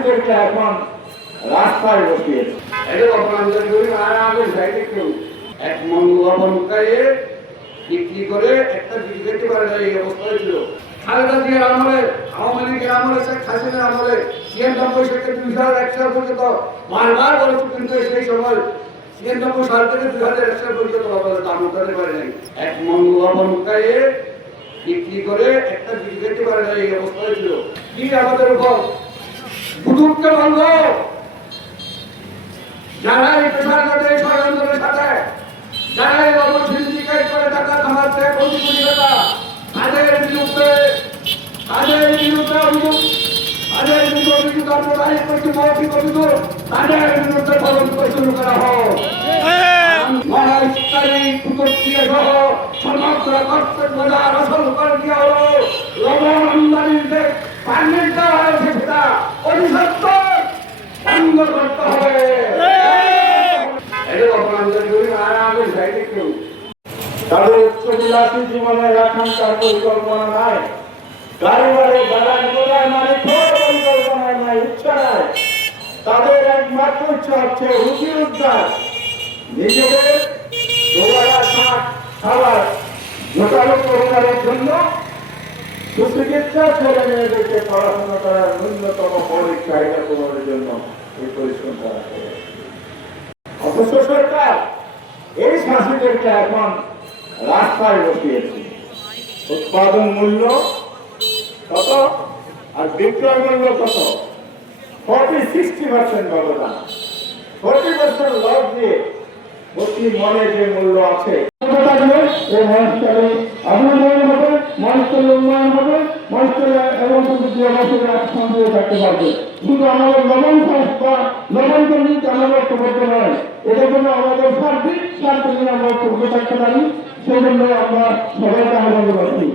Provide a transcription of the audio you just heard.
চাষিদেরকে এখন রাস্তায় বসিয়েছে। এক মন লবণ খাইয়ে বিক্রি করে একটা বিক্রি করতে পারে না, এই অবস্থা হয়েছিল। খালেদা জিয়ার আমলে, আওয়ামী লীগের আমলে, শেখ হাসিনার আমলে 96 থেকে 2001 সাল পর্যন্ত বারবার বলেছে, কিন্তু সেই সময় 96 সাল থেকে 2001 সাল পর্যন্ত আপনাদের দাম উঠাতে পারে নাই। এক মন লবণ খাইয়ে বিক্রি করে একটা বিক্রি করতে পারে না, এই অবস্থা হয়েছিল। কি আমাদের উপর বুধুককে বলবো, যারা এই পেশাগত ষড়যন্ত্রের সাথে, যারা এই লবণ সিন্ডিকেট করে টাকা কামাচ্ছে কোটি কোটি টাকা, তাদের বিরুদ্ধে অভিযোগ আমরা দায়ের করছি, মৌখিক অভিযোগ, তাদের বিরুদ্ধে তদন্ত শুরু করা হোক। সমগ্র কষ্টের বাজার আসল করে দেওয়া হলো, লবণ আমদানির যে পারমিট দেওয়া হয়েছে সেটা অভিশপ্তর বন্ধ করতে হবে। তাদের উচ্চবিলাসী জীবনের এখনকার পরিকল্পনা নাই, গাড়ি বাড়ি বাগান গোড়ায় মালিক পরিকল্পনা নাই, ইচ্ছা নাই। তাদের একমাত্র ইচ্ছা হচ্ছে রুজি রোজগার, নিজেদের খাবার জোটালো পরিবারের জন্য সুচিকিৎসা, ছেলে মেয়েদেরকে পড়াশোনা করার ন্যূনতম মৌলিক চাহিদা পূরণের জন্য এই পরিশ্রম করা হবে। অথচ সরকার এই চাষিদেরকে এখন রাস্তায় বসিয়েছে। উৎপাদন মূল্য কত আর বিক্রয় মূল্য কত, 40-60% ব্যবধান, 40% লস দিয়ে প্রতি মনে যে মূল্য আছে এই মহেশতলে অবনয়ন হবে, মহেশতলে উন্নয়ন হবে, মহেশতলে এবং একসঙ্গে থাকতে পারবে। শুধু আমাদের লবণ সংস্থা লবণ কেন্দ্রিক আমাদের ঐক্যবদ্ধ নয়, এটার জন্য আমাদের সার্বিক স্বার্থ নিয়ে আমরা ঐক্যবদ্ধ থাকতে পারি। সেই জন্য আমরা সবাইকে আহ্বান করছি।